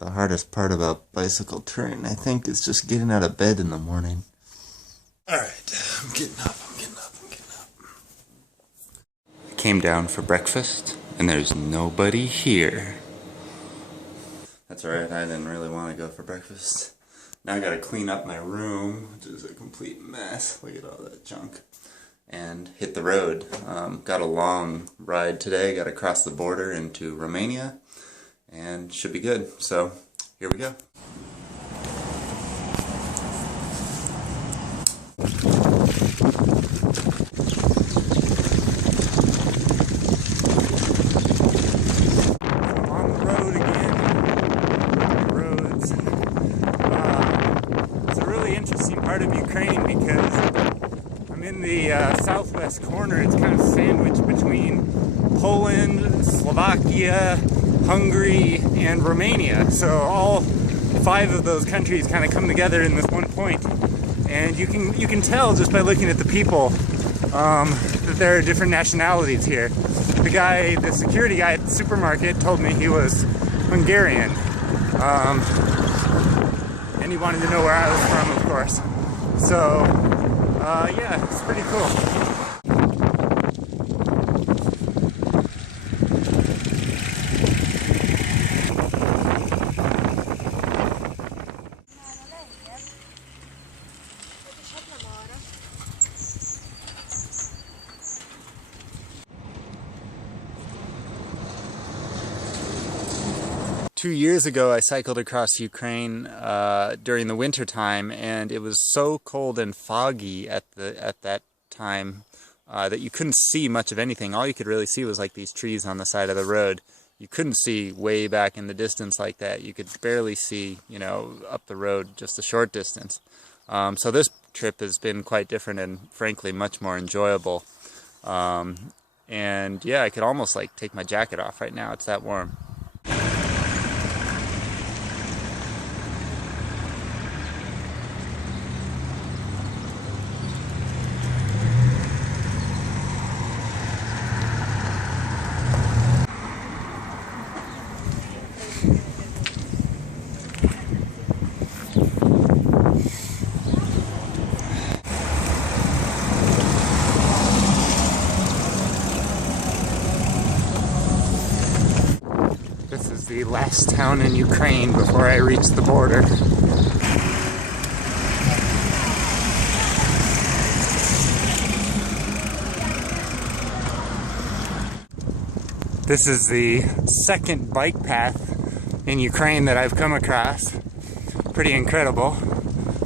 The hardest part about bicycle touring, I think, is just getting out of bed in the morning. Alright, I'm getting up. I came down for breakfast, and there's nobody here. That's alright, I didn't really want to go for breakfast. Now I gotta clean up my room, which is a complete mess. Look at all that junk. And hit the road. Got a long ride today, gotta cross the border into Romania, and should be good. So, here we go. Part of Ukraine because I'm in the southwest corner. It's kind of sandwiched between Poland, Slovakia, Hungary, and Romania. So all 5 of those countries kind of come together in this one point. And you can tell just by looking at the people that there are different nationalities here. The security guy at the supermarket told me he was Hungarian. And he wanted to know where I was from, of course. So, yeah, it's pretty cool. 2 years ago, I cycled across Ukraine during the winter time, and it was so cold and foggy at that time that you couldn't see much of anything. All you could really see was like these trees on the side of the road. You couldn't see way back in the distance like that. You could barely see, you know, up the road just a short distance. So this trip has been quite different and frankly much more enjoyable. And yeah, I could almost like take my jacket off right now. It's that warm. This is the last town in Ukraine before I reach the border. This is the second bike path in Ukraine that I've come across. Pretty incredible.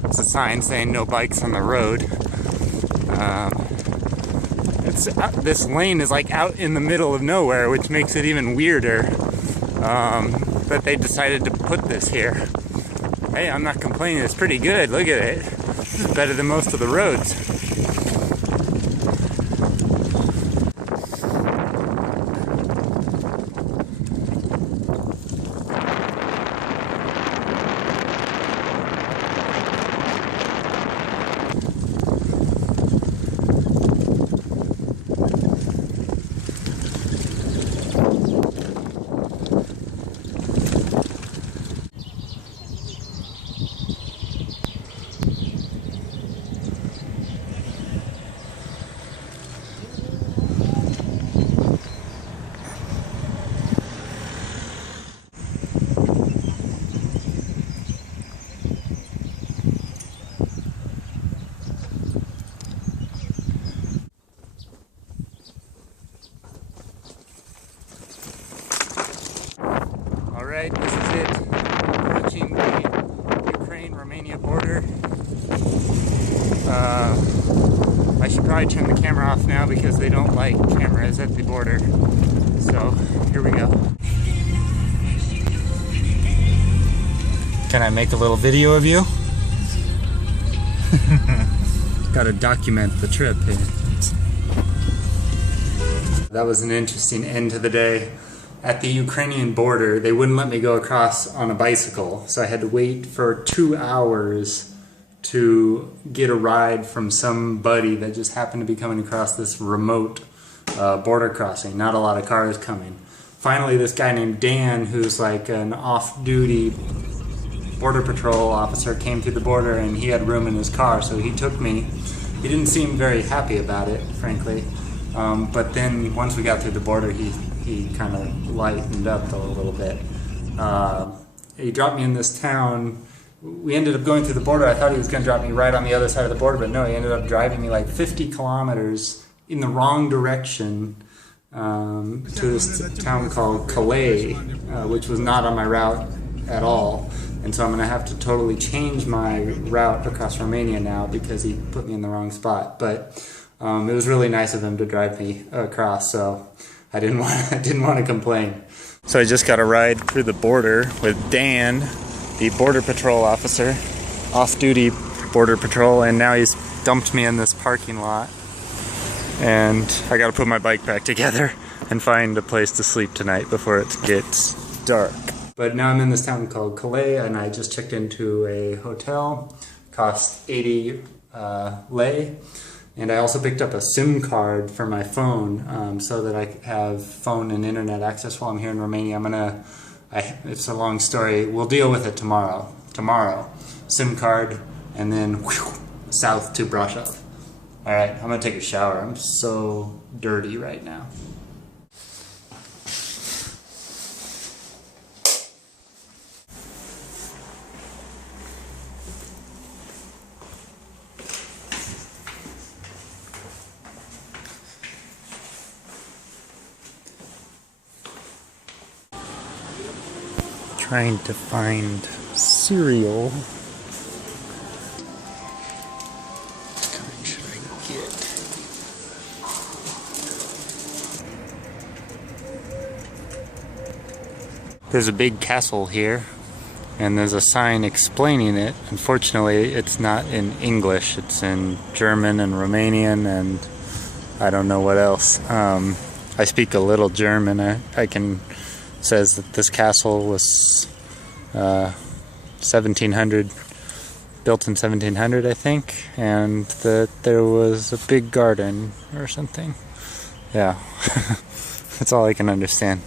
It's a sign saying no bikes on the road. This lane is like out in the middle of nowhere, which makes it even weirder. But they decided to put this here. Hey, I'm not complaining, it's pretty good, look at it. This is better than most of the roads. Alright, this is it. Approaching the Ukraine-Romania border. I should probably turn the camera off now because they don't like cameras at the border. So, here we go. Can I make a little video of you? Gotta document the trip here. That was an interesting end to the day. At the Ukrainian border, they wouldn't let me go across on a bicycle, so I had to wait for 2 hours to get a ride from somebody that just happened to be coming across this remote border crossing. Not a lot of cars coming. finally this guy named Dan, who's like an off-duty border patrol officer, came through the border, and he had room in his car, so he took me. He didn't seem very happy about it, frankly, but then once we got through the border, he kind of lightened up a little bit. He dropped me in this town. We ended up going through the border. I thought he was going to drop me right on the other side of the border, but no, he ended up driving me like 50 kilometers in the wrong direction to this town called Calais, which was not on my route at all. And so I'm going to have to totally change my route across Romania now because he put me in the wrong spot. But it was really nice of him to drive me across, so I didn't want to complain. So I just got a ride through the border with Dan, the border patrol officer, off-duty border patrol, and now he's dumped me in this parking lot. And I got to put my bike back together and find a place to sleep tonight before it gets dark. But now I'm in this town called Calais, and I just checked into a hotel. Cost 80 lei. And I also picked up a SIM card for my phone so that I have phone and internet access while I'm here in Romania. It's a long story. We'll deal with it tomorrow. SIM card, and then whew, south to Berehove. Alright, I'm gonna take a shower. I'm so dirty right now. Trying to find cereal. What kind should I get? There's a big castle here, and there's a sign explaining it. Unfortunately, it's not in English. It's in German and Romanian, and I don't know what else. I speak a little German. I can. Says that this castle was 1700, built in 1700, I think, and that there was a big garden or something. Yeah, that's all I can understand.